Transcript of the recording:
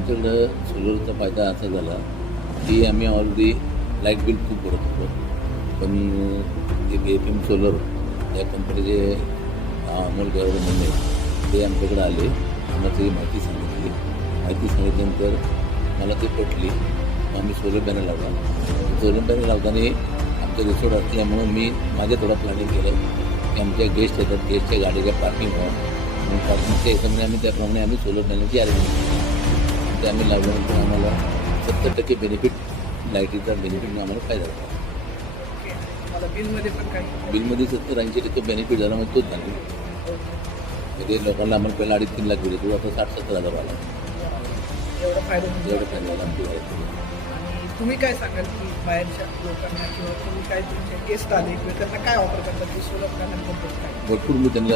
आमच्याकडं सोलरचा फायदा असा झाला की आम्ही ऑलरेडी लाईट बिल खूप भरत होतो. पण एक FM सोलर या कंपनीचे अमोल गौरव म्हणणे ते आमच्याकडे आले. मला ती माहिती सांगितल्यानंतर मला ते पटली. आम्ही सोलर पॅनल लावला. सोलर पॅनल लावताना आमचं रिसोर्ट असल्यामुळं मी माझ्या थोडं प्लॅनिंग केलं की आमच्या गेस्ट येतात, गेस्टच्या गाडीच्या पार्किंग व्हावं म्हणून पार्किंगच्या याच्यामध्ये आम्ही त्याप्रमाणे आम्ही सोलर पॅनलची अरेंजमेंट केली. ते आम्ही लावल्यानंतर आम्हाला 70% बेनिफिट, लाईटीचा बेनिफिट आम्हाला फायदा झाला. मला बिलमध्ये पण काही बिलमध्ये 70-80% बेनिफिट झाला. मग तोच झाला. म्हणजे लोकांना आम्हाला पहिला 2.5-3 लाख दिले, तो आता 60-70 हजार आला. एवढा फायदा म्हणजे एवढं फायदा झाला आमची लाईट. आणि तुम्ही काय सांगाल की बाहेरच्या लोकांना किंवा तुम्ही काय तुमचे गेस्ट आले किंवा त्यांना काय ऑफर करतात की सोलर पॅनलबद्दल काय? भरपूर मी त्यांना